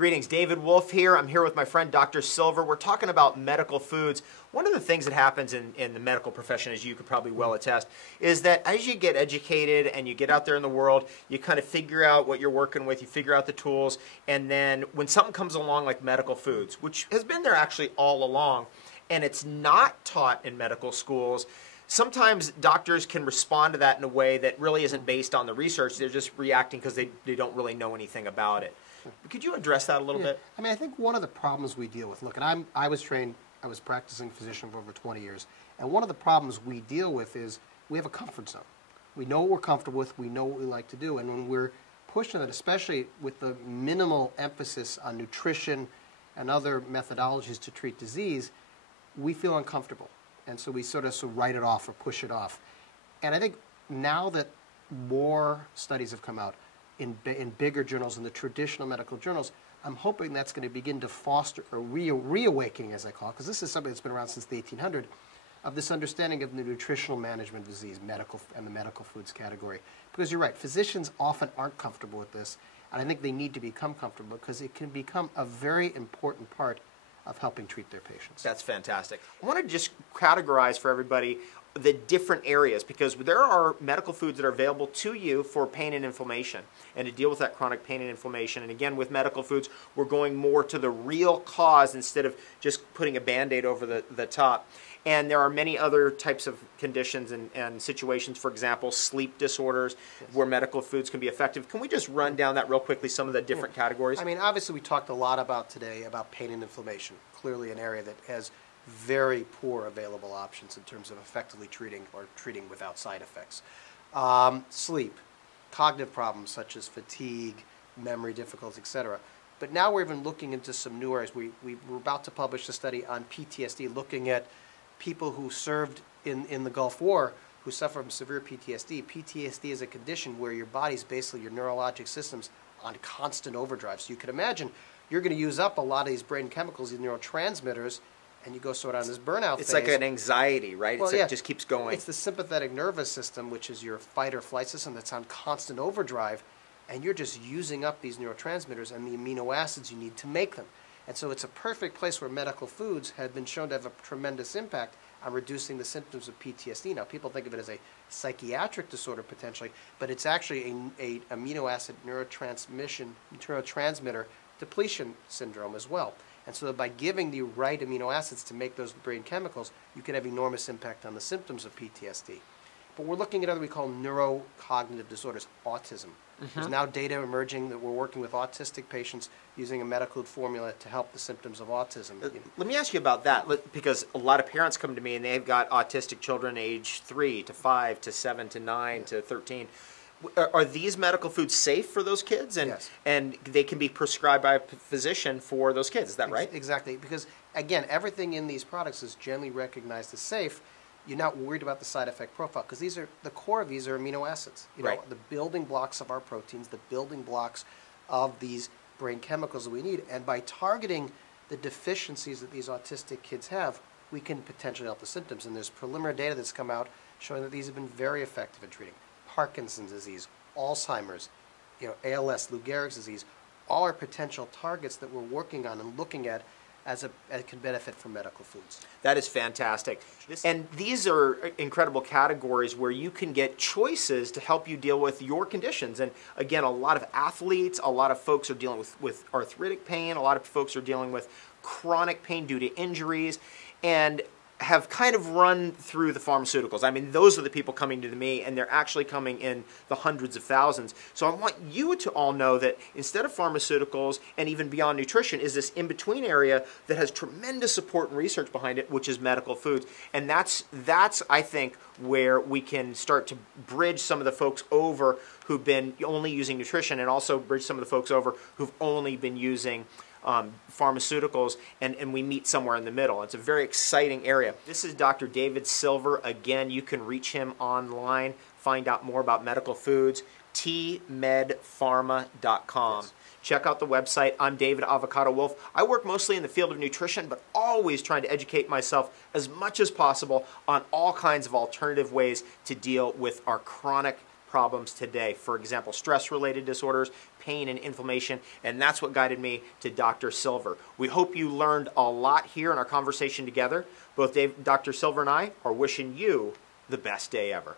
Greetings, David Wolfe here. I'm here with my friend Dr. Silver. We're talking about medical foods. One of the things that happens in the medical profession, as you could probably well attest, is that as you get educated and you get out there in the world, you kind of figure out what you're working with, you figure out the tools, and then when something comes along like medical foods, which has been there actually all along, and it's not taught in medical schools, sometimes doctors can respond to that in a way that really isn't based on the research. They're just reacting because they don't really know anything about it. Could you address that a little bit? I mean, I think one of the problems we deal with, look, and I was practicing physician for over 20 years, and one of the problems we deal with is we have a comfort zone. We know what we're comfortable with, we know what we like to do, and when we're pushing it, especially with the minimal emphasis on nutrition and other methodologies to treat disease, we feel uncomfortable. And so we sort of write it off or push it off. And I think now that more studies have come out, in bigger journals, in the traditional medical journals, I'm hoping that's going to begin to foster a reawakening, as I call it, because this is something that's been around since the 1800s, of this understanding of the nutritional management of disease, and the medical foods category. Because you're right, physicians often aren't comfortable with this, and I think they need to become comfortable because it can become a very important part of helping treat their patients. That's fantastic. I want to just categorize for everybody the different areas, because there are medical foods that are available to you for pain and inflammation and to deal with that chronic pain and inflammation. And again, with medical foods, we're going more to the real cause instead of just putting a Band-Aid over the top. And there are many other types of conditions and situations, for example, sleep disorders, where medical foods can be effective. Can we just run down that real quickly, some of the different categories? I mean, obviously we talked a lot about today about pain and inflammation, clearly an area that has very poor available options in terms of effectively treating or treating without side effects. Sleep, cognitive problems such as fatigue, memory difficulties, etc. But now we're even looking into some new areas. We're about to publish a study on PTSD, looking at people who served in the Gulf War who suffer from severe PTSD. PTSD is a condition where your body's basically, your neurologic system's on constant overdrive. So you can imagine you're going to use up a lot of these brain chemicals, these neurotransmitters, and you go sort of on this burnout phase. It's like an anxiety, right? Well, it just keeps going. It's the sympathetic nervous system, which is your fight or flight system that's on constant overdrive, and you're just using up these neurotransmitters and the amino acids you need to make them. And so it's a perfect place where medical foods have been shown to have a tremendous impact on reducing the symptoms of PTSD. Now, people think of it as a psychiatric disorder potentially, but it's actually a amino acid neurotransmitter depletion syndrome as well. And so by giving the right amino acids to make those brain chemicals, you can have enormous impact on the symptoms of PTSD. But we're looking at other we call neurocognitive disorders, autism. There's now data emerging that we're working with autistic patients using a medical formula to help the symptoms of autism. Let me ask you about that, because a lot of parents come to me and they've got autistic children age 3 to 5 to 7 to 9 to 13. Are these medical foods safe for those kids? And, yes. And they can be prescribed by a physician for those kids, is that right? Exactly, because again, everything in these products is generally recognized as safe. You're not worried about the side effect profile, because these are, the core of these are amino acids. You know, the building blocks of our proteins, the building blocks of these brain chemicals that we need. And by targeting the deficiencies that these autistic kids have, we can potentially help the symptoms. And there's preliminary data that's come out showing that these have been very effective in treating Parkinson's disease, Alzheimer's, ALS, Lou Gehrig's disease. All are potential targets that we're working on and looking at as can benefit from medical foods. That is fantastic. And these are incredible categories where you can get choices to help you deal with your conditions. And again, a lot of athletes, a lot of folks are dealing with arthritic pain, a lot of folks are dealing with chronic pain due to injuries, and have kind of run through the pharmaceuticals. I mean, those are the people coming to me, and they're actually coming in the hundreds of thousands. So I want you to all know that instead of pharmaceuticals and even beyond nutrition is this in-between area that has tremendous support and research behind it, which is medical foods. And that's I think, where we can start to bridge some of the folks over who've been only using nutrition, and also bridge some of the folks over who've only been using pharmaceuticals, and we meet somewhere in the middle. It's a very exciting area. This is Dr. David Silver. Again, you can reach him online, find out more about medical foods, tmedpharma.com. Yes. Check out the website. I'm David Avocado Wolfe. I work mostly in the field of nutrition, but always trying to educate myself as much as possible on all kinds of alternative ways to deal with our chronic problems today. For example, stress-related disorders, pain and inflammation, and that's what guided me to Dr. Silver. We hope you learned a lot here in our conversation together. Both Dr. Silver and I are wishing you the best day ever.